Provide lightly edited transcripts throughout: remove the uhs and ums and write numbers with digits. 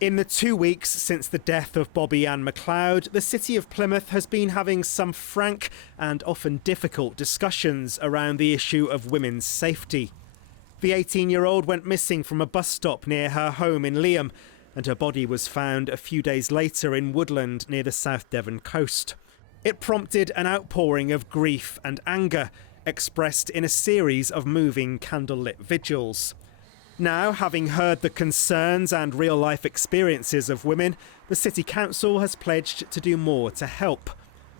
In the 2 weeks since the death of Bobbi-Anne McLeod, the city of Plymouth has been having some frank and often difficult discussions around the issue of women's safety. The 18-year-old went missing from a bus stop near her home in Liam, and her body was found a few days later in woodland near the South Devon coast. It prompted an outpouring of grief and anger, expressed in a series of moving candlelit vigils. Now, having heard the concerns and real-life experiences of women, the City Council has pledged to do more to help.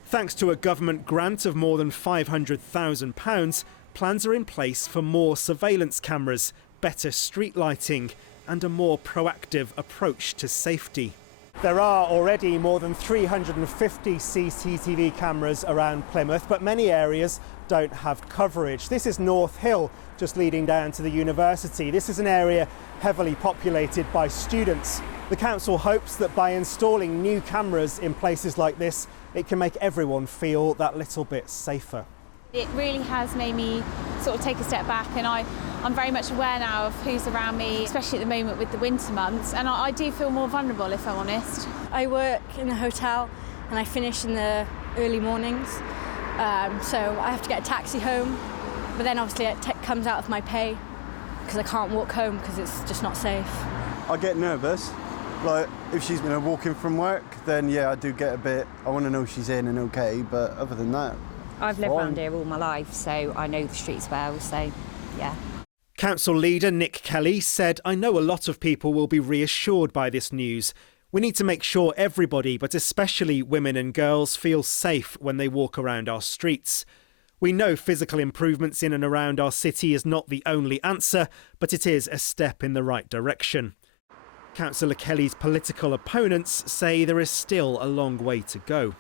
Thanks to a government grant of more than £500,000, plans are in place for more surveillance cameras, better street lighting and a more proactive approach to safety. There are already more than 350 CCTV cameras around Plymouth, but many areas don't have coverage. This is North Hill, just leading down to the university. This is an area heavily populated by students. The council hopes that by installing new cameras in places like this, it can make everyone feel that little bit safer. It really has made me sort of take a step back, and I'm very much aware now of who's around me, especially at the moment with the winter months, and I do feel more vulnerable, if I'm honest. I work in a hotel and I finish in the early mornings, so I have to get a taxi home, but then obviously it comes out of my pay because I can't walk home because it's just not safe. I get nervous. Like, if she's been walking from work, then yeah, I do get a bit, I want to know she's in and okay, but other than that, I've lived around here all my life, so I know the streets well, so yeah. Council leader Nick Kelly said, "I know a lot of people will be reassured by this news. We need to make sure everybody, but especially women and girls, feel safe when they walk around our streets. We know physical improvements in and around our city is not the only answer, but it is a step in the right direction." Councillor Kelly's political opponents say there is still a long way to go.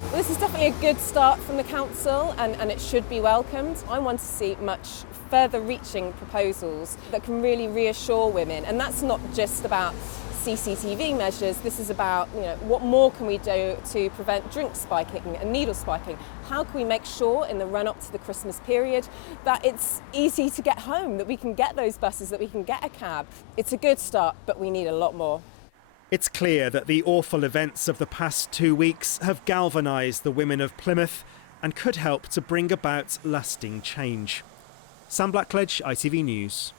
Well, this is definitely a good start from the council and it should be welcomed. I want to see much further reaching proposals that can really reassure women, and that's not just about CCTV measures. This is about, what more can we do to prevent drink spiking and needle spiking? How can we make sure in the run-up to the Christmas period that it's easy to get home, that we can get those buses, that we can get a cab? It's a good start, but we need a lot more. It's clear that the awful events of the past 2 weeks have galvanised the women of Plymouth and could help to bring about lasting change. Sam Blackledge, ITV News.